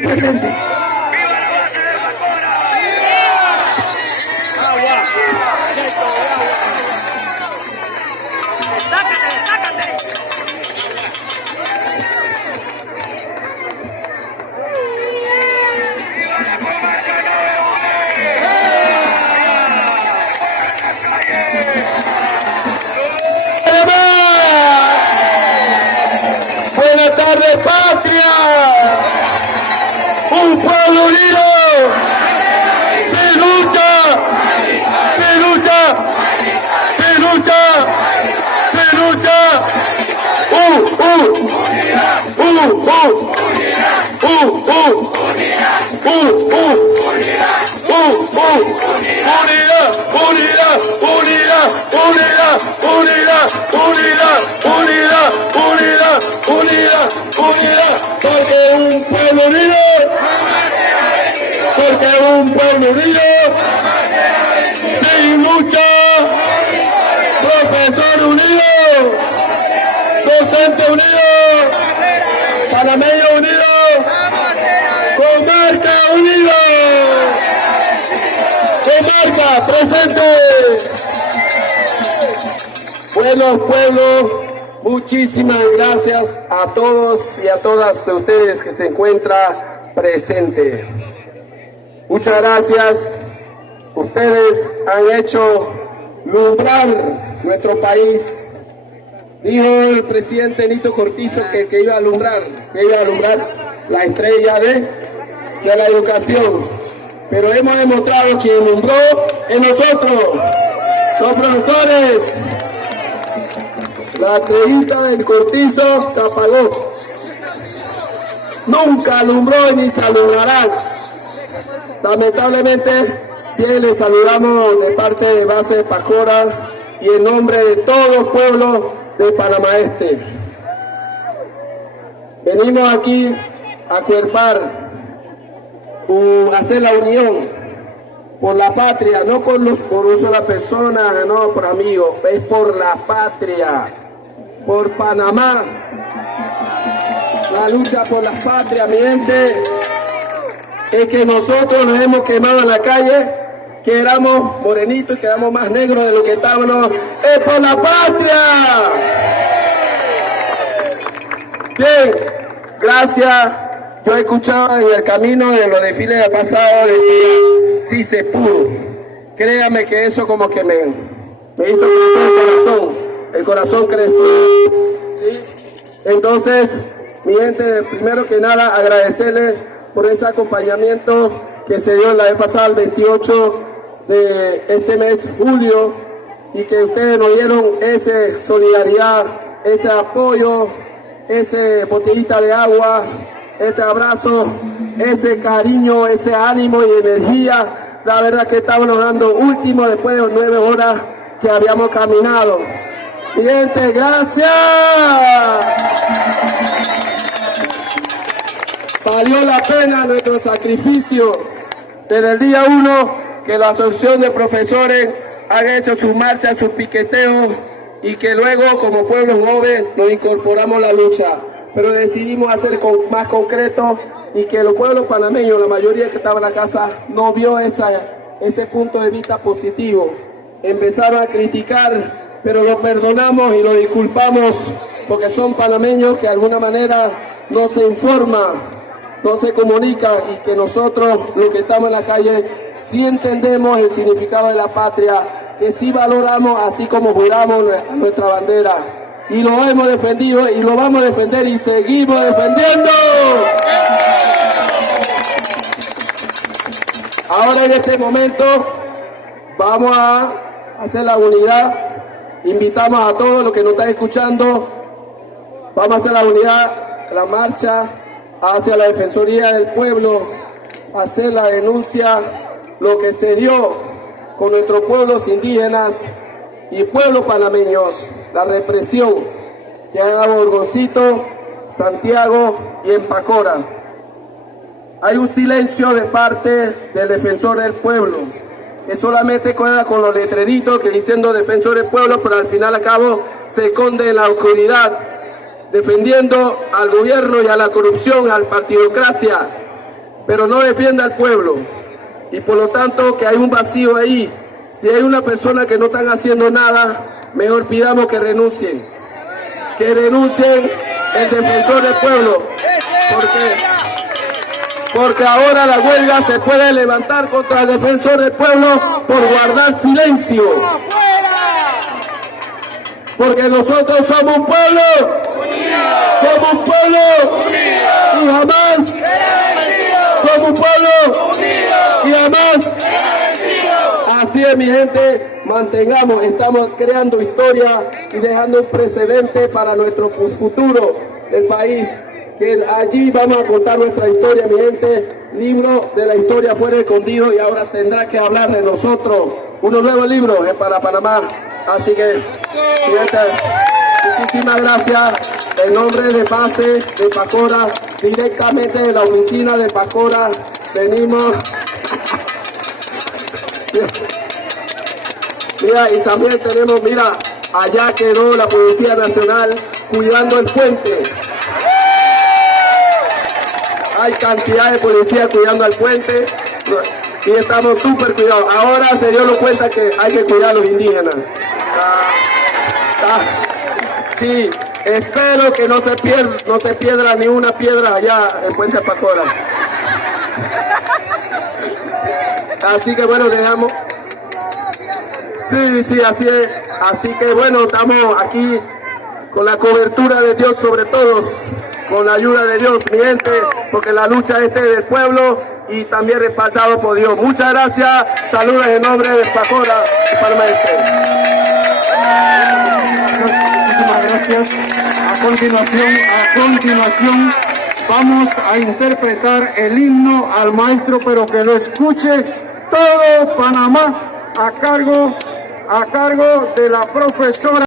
presente. Buenas tardes, patria. Un pueblo unido. Se lucha. Se lucha. Se lucha. Se lucha. Unidad, porque un pueblo unido, sin lucha, profesor unido, docente unido, panameño unido, comarca unido, comarca presente. Buenos pueblos, muchísimas gracias a todos y a todas de ustedes que se encuentran presentes. Muchas gracias. Ustedes han hecho alumbrar nuestro país. Dijo el presidente Nito Cortizo que iba a alumbrar la estrella de la educación. Pero hemos demostrado que alumbró en nosotros, los profesores. La estrellita del Cortizo se apagó. Nunca alumbró ni se alumbrará. Lamentablemente, bien, les saludamos de parte de Base de Pacora y en nombre de todo el pueblo de Panamá Este. Venimos aquí a acuerpar, hacer la unión por la patria, no por una sola persona, no por amigos, es por la patria, por Panamá. La lucha por la patria, mi gente, es que nosotros nos hemos quemado en la calle, que éramos morenitos y quedamos más negros de lo que estábamos, es por la patria. Bien, gracias. Yo he escuchado en el camino de los desfiles del pasado decir, sí se pudo. Créame que eso como que me hizo crecer el corazón creció. ¿Sí? Entonces, mi gente, primero que nada agradecerles por ese acompañamiento que se dio la vez pasada, el 28 de este mes, julio, y que ustedes nos dieron esa solidaridad, ese apoyo, ese botellita de agua, este abrazo, ese cariño, ese ánimo y energía. La verdad que estábamos dando último después de 9 horas que habíamos caminado. Mi gente, gracias. Valió la pena nuestro sacrificio. Desde el día 1 que la Asociación de Profesores han hecho sus marchas, sus piqueteos, y que luego como pueblo joven nos incorporamos a la lucha. Pero decidimos hacer más concreto y que los pueblos panameños, la mayoría que estaba en la casa, no vio ese punto de vista positivo. Empezaron a criticar, pero lo perdonamos y lo disculpamos porque son panameños que de alguna manera no se informan, no se comunica, y que nosotros, los que estamos en la calle, sí entendemos el significado de la patria, que sí valoramos así como juramos a nuestra bandera. Y lo hemos defendido y lo vamos a defender y seguimos defendiendo. Ahora en este momento vamos a hacer la unidad. Invitamos a todos los que nos están escuchando. Vamos a hacer la unidad, la marcha hacia la Defensoría del Pueblo, hacer la denuncia, lo que se dio con nuestros pueblos indígenas y pueblos panameños, la represión que ha dado Orgoncito, Santiago y en Pacora. Hay un silencio de parte del defensor del pueblo, que solamente queda con los letreritos que diciendo defensor del pueblo, pero al final a cabo se esconde en la oscuridad, defendiendo al gobierno y a la corrupción, a la partidocracia. pero no defiende al pueblo. Y por lo tanto que hay un vacío ahí. Si hay una persona que no están haciendo nada, mejor pidamos que renuncien. Que renuncien el defensor del pueblo. Porque ahora la huelga se puede levantar contra el defensor del pueblo por guardar silencio. Porque nosotros somos un pueblo. Somos un pueblo. Y jamás. Somos un pueblo. Y jamás. Así es, mi gente, mantengamos, estamos creando historia y dejando un precedente para nuestro futuro del país. Que allí vamos a contar nuestra historia, mi gente. Libro de la historia fuera escondido y ahora tendrá que hablar de nosotros. Unos nuevos libros para Panamá. Así que, mi gente, muchísimas gracias. En nombre de base de Pacora, directamente de la oficina de Pacora, venimos. Mira, y también tenemos, mira, allá quedó la Policía Nacional cuidando el puente. Hay cantidad de policías cuidando el puente y estamos súper cuidados. Ahora se dio cuenta que hay que cuidar a los indígenas. Sí, espero que no se pierda ni una piedra allá en Puente Pacora. Así que bueno, dejamos. Sí, así es. Así que bueno, estamos aquí con la cobertura de Dios sobre todos, con la ayuda de Dios, mi gente, porque la lucha es del pueblo y también respaldado por Dios. Muchas gracias, saludos en nombre de Pacora y Panamá Este. Muchísimas gracias. A continuación vamos a interpretar el himno al maestro, pero que lo escuche todo Panamá a cargo de la profesora